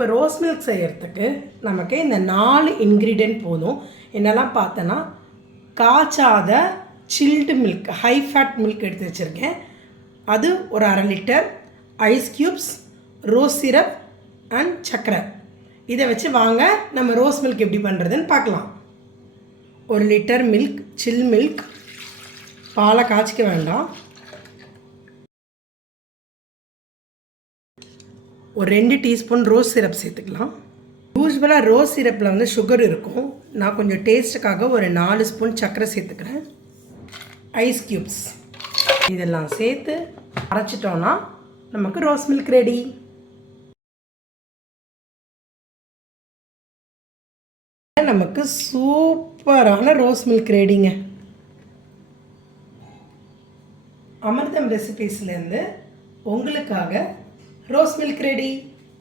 இப்போ rose milk செய்கிறதுக்கு நமக்கு இந்த 4 இன்க்ரீடியன்ட் போதும். என்னெல்லாம் பார்த்தோன்னா, காய்ச்சாத chilled milk, high fat milk எடுத்து வச்சுருக்கேன். அது ஒரு 1/2 litre, ice cubes, rose syrup and சர்க்கரை. இதை வச்சு வாங்க நம்ம ரோஸ் மில்க் எப்படி பண்ணுறதுன்னு பார்க்கலாம். 1 லிட்டர் மில்க், சில் மில்க், பாலை காய்ச்சிக்க வேண்டாம். ஒரு 2 டீஸ்பூன் ரோஸ் சிரப் சேர்த்துக்கலாம். யூஸ்வலாக ரோஸ் சிரப்பில் வந்து சுகர் இருக்கும். நான் கொஞ்சம் டேஸ்ட்டுக்காக ஒரு 4 ஸ்பூன் சர்க்கரை சேர்த்துக்கிறேன். ஐஸ் க்யூப்ஸ் இதெல்லாம் சேர்த்து அரைச்சிட்டோன்னா நமக்கு ரோஸ் மில்க் ரெடி. நமக்கு சூப்பரான ரோஸ் மில்க் ரெடிங்க. அமிர்தம் ரெசிபீஸ்லேருந்து உங்களுக்காக ரோஸ் மில்க் ரெடி.